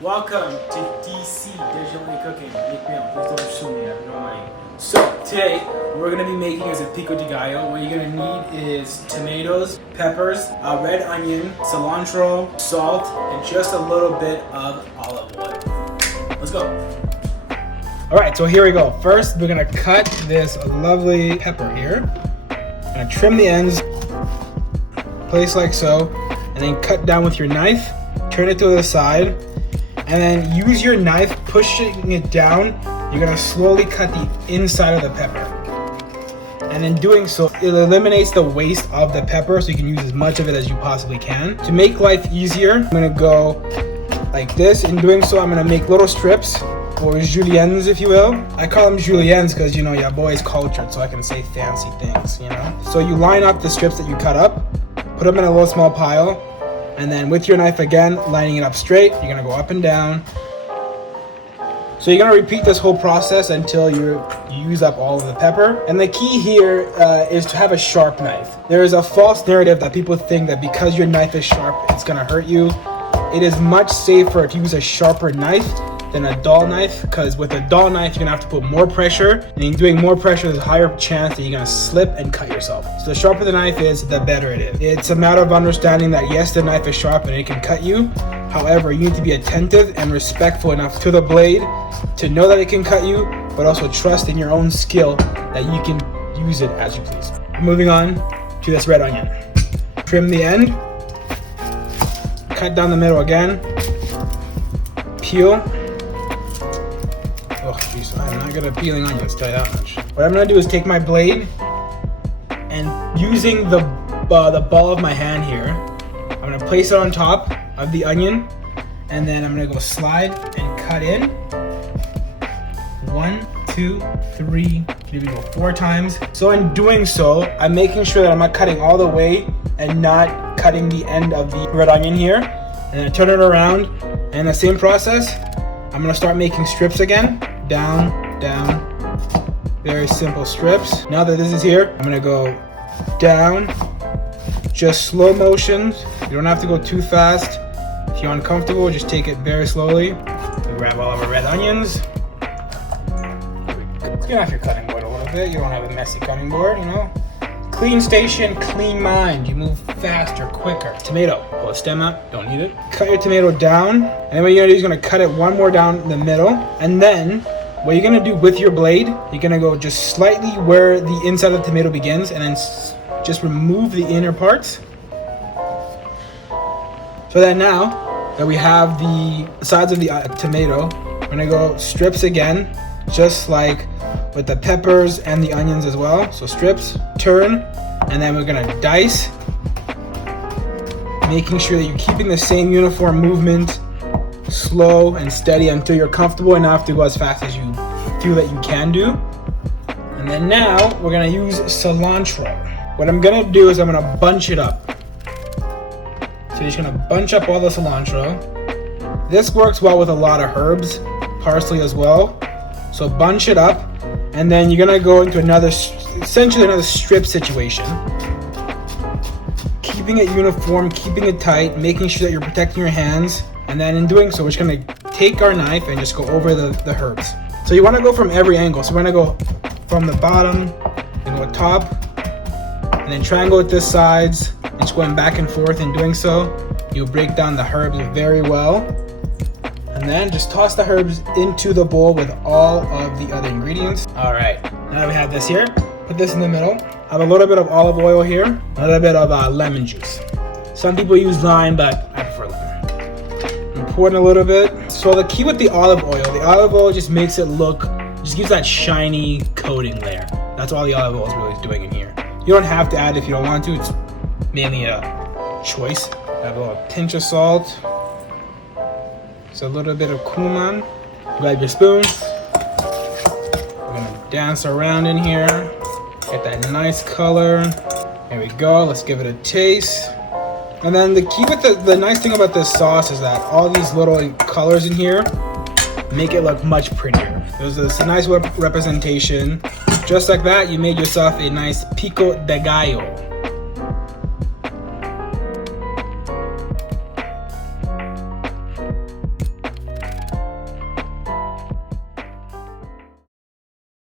Welcome to DC Digitally Cooking. Make me up. Please don't shoot me. I have no money. So today we're gonna be making is a Pico de Gallo. What you're gonna need is tomatoes, peppers, a red onion, cilantro, salt, and just a little bit of olive oil. Let's go. All right, so here we go. First, we're gonna cut this lovely pepper here. I'm gonna trim the ends, place like so, and then cut down with your knife. Turn it to the side. And then use your knife, pushing it down. You're gonna slowly cut the inside of the pepper. And in doing so, it eliminates the waste of the pepper so you can use as much of it as you possibly can. To make life easier, I'm gonna go like this. In doing so, I'm gonna make little strips, or juliennes if you will. I call them juliennes because, you know, your boy's cultured, so I can say fancy things, you know? So you line up the strips that you cut up, put them in a little small pile, and then with your knife again, lining it up straight, you're gonna go up and down. So you're gonna repeat this whole process until you use up all of the pepper. And the key here is to have a sharp knife. There is a false narrative that people think that because your knife is sharp, it's gonna hurt you. It is much safer to use a sharper knife than a dull knife, because with a dull knife, you're gonna have to put more pressure, and in doing more pressure, there's a higher chance that you're gonna slip and cut yourself. So the sharper the knife is, the better it is. It's a matter of understanding that yes, the knife is sharp and it can cut you. However, you need to be attentive and respectful enough to the blade to know that it can cut you, but also trust in your own skill that you can use it as you please. Moving on to this red onion. Trim the end, cut down the middle again, peel. Oh jeez, I'm not good at peeling onions, tell you that much. What I'm gonna do is take my blade and using the ball of my hand here, I'm gonna place it on top of the onion, and then I'm gonna go slide and cut in. 1, 2, 3, here we go, 4 times. So in doing so, I'm making sure that I'm not cutting all the way and not cutting the end of the red onion here. And I turn it around, and the same process, I'm gonna start making strips again. Down, down, very simple strips. Now that this is here, I'm gonna go down, just slow motions. You don't have to go too fast. If you're uncomfortable, just take it very slowly. Grab all of our red onions. Clean off your cutting board a little bit. You don't have a messy cutting board, you know. Clean station, clean mind. You move faster, quicker. Tomato, pull the stem out, don't need it. Cut your tomato down, and then what you're gonna do is you're gonna cut it one more down the middle, and then what you're gonna do with your blade, you're gonna go just slightly where the inside of the tomato begins, and then just remove the inner parts. So that now that we have the sides of the tomato, we're gonna go strips again, just like with the peppers and the onions as well. So strips, turn, and then we're gonna dice, making sure that you're keeping the same uniform movement, slow and steady until you're comfortable enough to go as fast as you feel that you can do. And then now we're gonna use cilantro. What I'm gonna do is I'm gonna bunch it up. So you're just gonna bunch up all the cilantro. This works well with a lot of herbs, parsley as well. So bunch it up, and then you're gonna go into essentially another strip situation. Keeping it uniform, keeping it tight, making sure that you're protecting your hands. And then in doing so, we're just gonna take our knife and just go over the herbs. So you wanna go from every angle. So we're gonna go from the bottom, and go top, and then triangle with this sides, and just going back and forth. In doing so, you'll break down the herbs very well. And then just toss the herbs into the bowl with all of the other ingredients. All right, now that we have this here, put this in the middle. I have a little bit of olive oil here, a little bit of lemon juice. Some people use lime, but I prefer lemon. I'm pouring a little bit. So the key with the olive oil just makes it look, just gives that shiny coating there. That's all the olive oil is really doing in here. You don't have to add if you don't want to. It's mainly a choice. I have a little pinch of salt. So a little bit of cumin. Grab your spoon. We're gonna dance around in here. Get that nice color. There we go. Let's give it a taste. And then the key with the nice thing about this sauce is that all these little colors in here make it look much prettier. There's this nice representation. Just like that, you made yourself a nice Pico de Gallo.